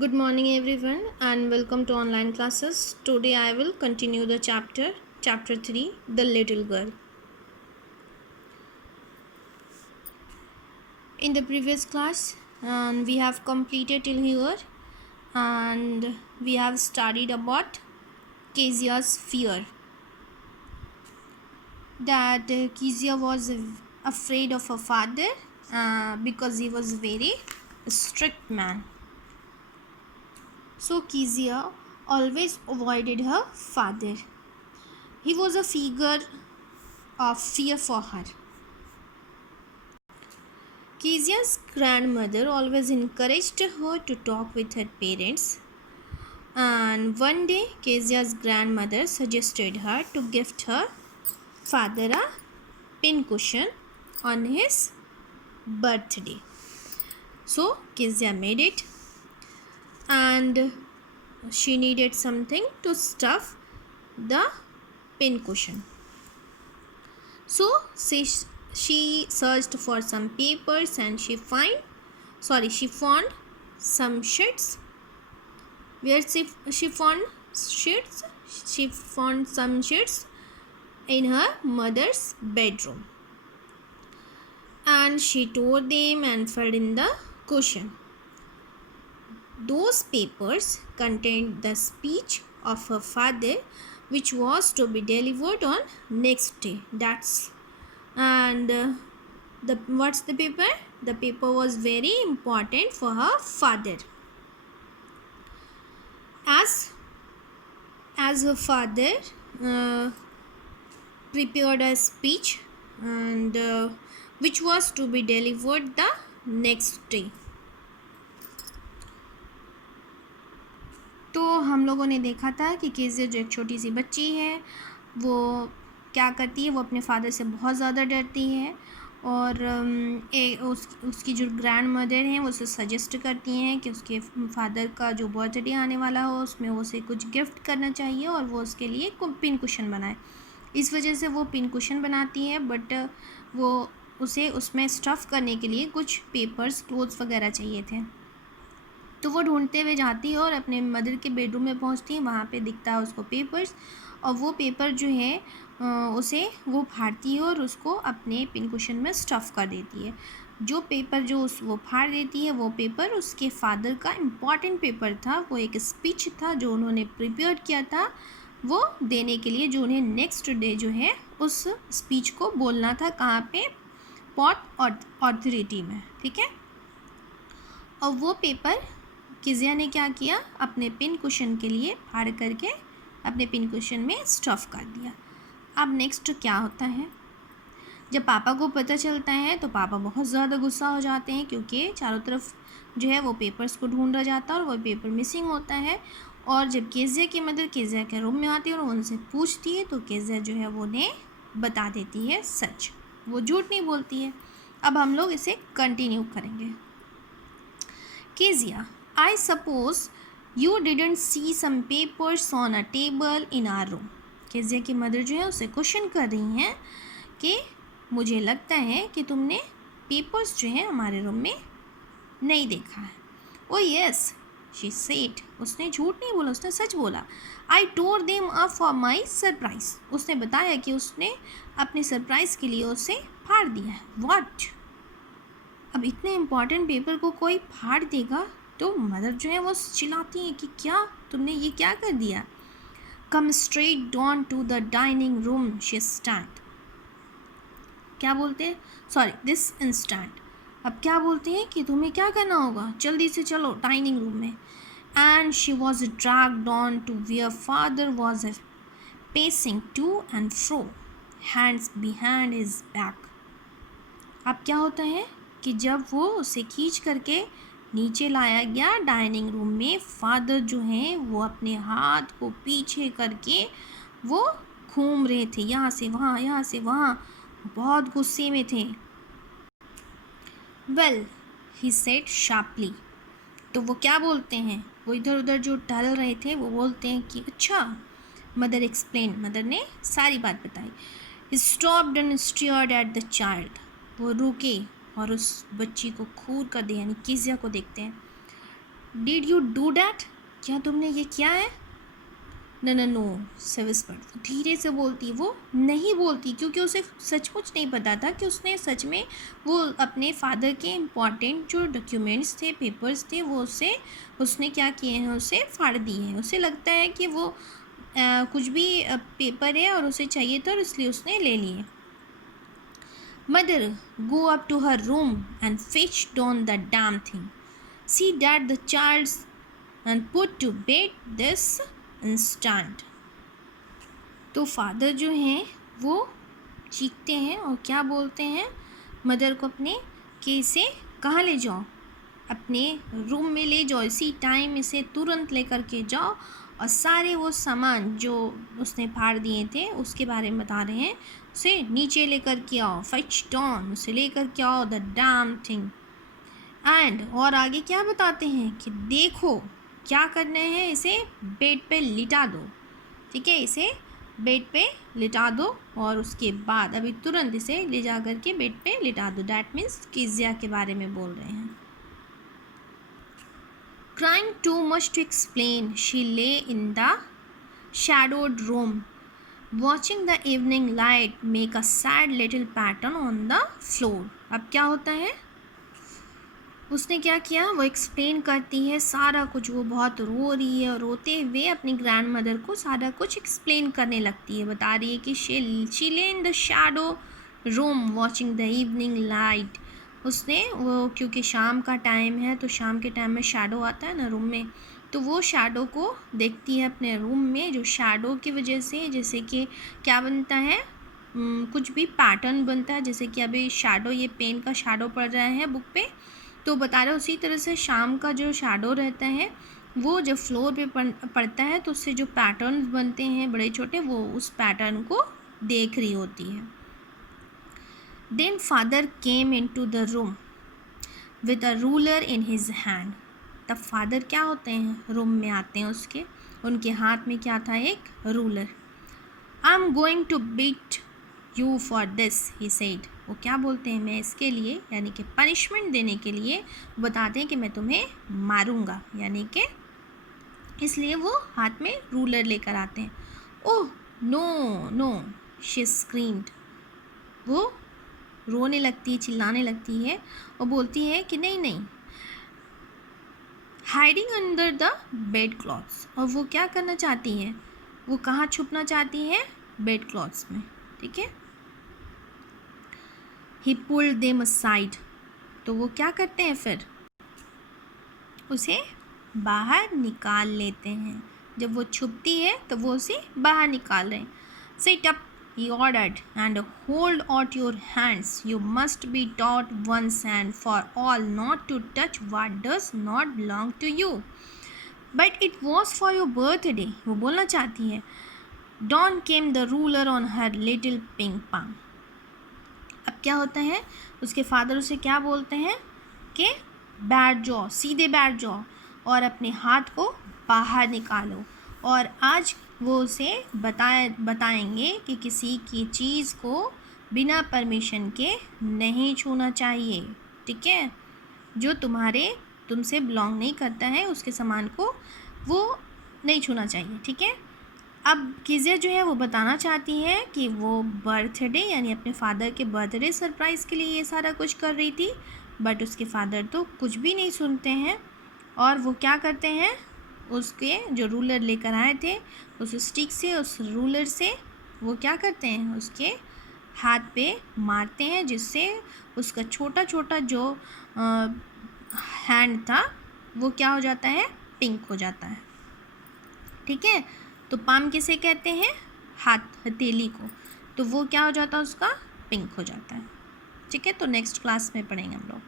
Good morning everyone and welcome to online classes. Today I will continue the chapter 3, The Little Girl. In the previous class we have completed till here and we have studied about Kezia's fear. That Kezia was afraid of her father because he was very strict man. So Kezia always avoided her father. He was a figure of fear for her. Kezia's grandmother always encouraged her to talk with her parents, and one day Kezia's grandmother suggested her to gift her father a pincushion on his birthday. So Kezia made it, and she needed something to stuff the pincushion. So she searched for some papers and she found some sheets. Where she found sheets? She found some sheets in her mother's bedroom, and she tore them and filled in the cushion. Those papers contained the speech of her father, which was to be delivered on next day. What's the paper? The paper was very important for her father. As her father prepared a speech and which was to be delivered the next day. तो हम लोगों ने देखा था कि Kezia जो एक छोटी सी बच्ची है वो क्या करती है, वो अपने फादर से बहुत ज़्यादा डरती है और उसकी जो ग्रैंड मदर हैं वो उसे सजेस्ट करती हैं कि उसके फादर का जो बर्थडे आने वाला हो उसमें उसे कुछ गिफ्ट करना चाहिए और वो उसके लिए पिन कुशन बनाए. इस वजह से वो पिन कुशन बनाती है, बट वो उसे उसमें स्टफ़ करने के लिए कुछ पेपर्स क्लोथ्स वगैरह चाहिए थे. तो वो ढूंढते हुए जाती है और अपने मदर के बेडरूम में पहुंचती है. वहाँ पे दिखता है उसको पेपर्स, और वो पेपर जो है उसे वो फाड़ती है और उसको अपने पिन कुशन में स्टफ़ कर देती है. जो पेपर वो फाड़ देती है वो पेपर उसके फादर का इम्पॉर्टेंट पेपर था. वो एक स्पीच था जो उन्होंने प्रिपेयर किया था वो देने के लिए, जो उन्हें नेक्स्ट डे जो है उस स्पीच को बोलना था. कहाँ पे? पोर्ट अथॉरिटी में. ठीक है. और वो पेपर केजिया ने क्या किया, अपने पिन कुशन के लिए फाड़ करके अपने पिन कुशन में स्टफ़ कर दिया. अब नेक्स्ट क्या होता है, जब पापा को पता चलता है तो पापा बहुत ज़्यादा गुस्सा हो जाते हैं, क्योंकि चारों तरफ जो है वो पेपर्स को ढूंढा जाता है और वो पेपर मिसिंग होता है. और जब केजिया की मदर केजिया के रूम में आती है और उनसे पूछती है तो केजिया जो है वो उन्हें बता देती है सच, वो झूठ नहीं बोलती है. अब हम लोग इसे कंटिन्यू करेंगे. Kezia, I suppose you didn't see some papers on a table in our room. Kezia की मदर जो है उसे क्वेश्चन कर रही हैं कि मुझे लगता है कि तुमने पेपर्स जो है हमारे रूम में नहीं देखा है. Oh yes, she said. उसने झूठ नहीं बोला, उसने सच बोला. I tore them up for my surprise. उसने बताया कि उसने अपने सरप्राइज़ के लिए उसे फाड़ दिया है. What? अब इतने इम्पॉर्टेंट पेपर को कोई फाड़ देगा तो मदर जो है वो चिल्लाती हैं कि क्या तुमने ये क्या कर दिया. Come straight down to the dining room she stand. क्या बोलते हैं, सॉरी, दिस इंस्टेंट. अब क्या बोलते हैं कि तुम्हें क्या करना होगा, जल्दी से चलो डाइनिंग रूम में. And she was dragged on to where father was pacing to and fro, hands behind his back. अब क्या होता है कि जब वो उसे खींच करके नीचे लाया गया डाइनिंग रूम में, फादर जो हैं वो अपने हाथ को पीछे करके वो घूम रहे थे, यहाँ से वहाँ यहाँ से वहाँ, बहुत गुस्से में थे. Well, he said sharply. तो वो क्या बोलते हैं, वो इधर उधर जो टहल रहे थे वो बोलते हैं कि अच्छा. मदर एक्सप्लेन, मदर ने सारी बात बताई. He stopped and stared at the child. वो रुके और उस बच्ची को घूर कर दे, यानी केजिया को देखते हैं. डिड यू डू डैट, क्या तुमने ये किया है? नो से विस्पर्ड, धीरे से बोलती, वो नहीं बोलती क्योंकि उसे सचमुच नहीं पता था कि उसने सच में वो अपने फादर के इम्पॉर्टेंट जो डॉक्यूमेंट्स थे, पेपर्स थे, वो उसने क्या किए हैं, उसे फाड़ दिए हैं। उसे लगता है कि वो कुछ भी पेपर है और उसे चाहिए था और इसलिए उसने ले लिए। Mother, go up to her room and fetch down the damn thing, see that the child's and put to bed this instant. तो फादर जो हैं वो चीखते हैं और क्या बोलते हैं मदर को अपने कि इसे कहाँ ले जाओ, अपने रूम में ले जाओ, इसी टाइम इसे तुरंत लेकर के जाओ और सारे वो सामान जो उसने फाड़ दिए थे उसके बारे में बता रहे हैं, उसे नीचे लेकर के आओ, फेच डाउन, उसे लेकर के आओ द डैम थिंग एंड, और आगे क्या बताते हैं कि देखो क्या करना है, इसे बेड पे लिटा दो, ठीक है, इसे बेड पे लिटा दो और उसके बाद अभी तुरंत इसे ले जा कर के बेड पे लिटा दो। डैट मीन्स कीजिया के बारे में बोल रहे हैं। Crying too much to explain, she lay in the shadowed room, watching the evening light make a sad little pattern on the floor. अब क्या होता है, उसने क्या किया, वो एक्सप्लेन करती है सारा कुछ, वो बहुत रो रही है और रोते हुए अपनी ग्रैंड मदर को सारा कुछ एक्सप्लेन करने लगती है। बता रही है कि शी ले in the shadow room watching the evening light, उसने वो क्योंकि शाम का टाइम है तो शाम के टाइम में शैडो आता है ना रूम में, तो वो शैडो को देखती है अपने रूम में, जो शैडो की वजह से जैसे कि क्या बनता है, कुछ भी पैटर्न बनता है, जैसे कि अभी शैडो, ये पेन का शैडो पड़ रहा है बुक पे, तो बता रहे उसी तरह से शाम का जो शैडो रहता है वो जब फ्लोर पे पड़ता है तो उससे जो पैटर्न बनते हैं बड़े छोटे, वो उस पैटर्न को देख रही होती है। Then father came into the room with a ruler in his hand, तब फादर क्या होते हैं, रूम में आते हैं, उनके हाथ में क्या था, एक ruler. I am going to beat you for this, he said, वो क्या बोलते हैं, मैं इसके लिए यानी कि पनिशमेंट देने के लिए बताते हैं कि मैं तुम्हें मारूंगा, यानी कि इसलिए वो हाथ में रूलर लेकर आते हैं। Oh no no, she screamed, वो रोने लगती है, चिल्लाने लगती है और बोलती है कि नहीं नहीं, hiding under the bed clothes, और वो क्या करना चाहती है, वो कहाँ छुपना चाहती है, बेड क्लॉथ्स में, ठीक है। He pulled them aside, तो वो क्या करते हैं फिर, उसे बाहर निकाल लेते हैं, जब वो छुपती है तो वो उसे बाहर निकाल रहे हैं। Sit up, he ordered, and hold out your hands. You must be taught once and for all not to touch what does not belong to you. But it was for your birthday, वो बोलना चाहती है। Down came the ruler on her little pink palm. अब क्या होता है, उसके father उसे क्या बोलते हैं कि बैठ जाओ, सीधे बैठ जाओ और अपने हाथ को बाहर निकालो, और आज वो उसे बताएंगे कि किसी की चीज़ को बिना परमिशन के नहीं छूना चाहिए, ठीक है, जो तुमसे बिलोंग नहीं करता है उसके सामान को वो नहीं छूना चाहिए, ठीक है। अब कीजिया जो है वो बताना चाहती है कि वो बर्थडे यानी अपने फादर के बर्थडे सरप्राइज़ के लिए ये सारा कुछ कर रही थी, बट उसके फादर तो कुछ भी नहीं सुनते हैं और वो क्या करते हैं, उसके जो रूलर लेकर आए थे उस स्टिक से, उस रूलर से वो क्या करते हैं, उसके हाथ पे मारते हैं, जिससे उसका छोटा छोटा जो हैंड था वो क्या हो जाता है, पिंक हो जाता है, ठीक है। तो पाम किसे कहते हैं, हथेली को, तो वो क्या हो जाता है, उसका पिंक हो जाता है, ठीक है। तो नेक्स्ट क्लास में पढ़ेंगे हम लोग।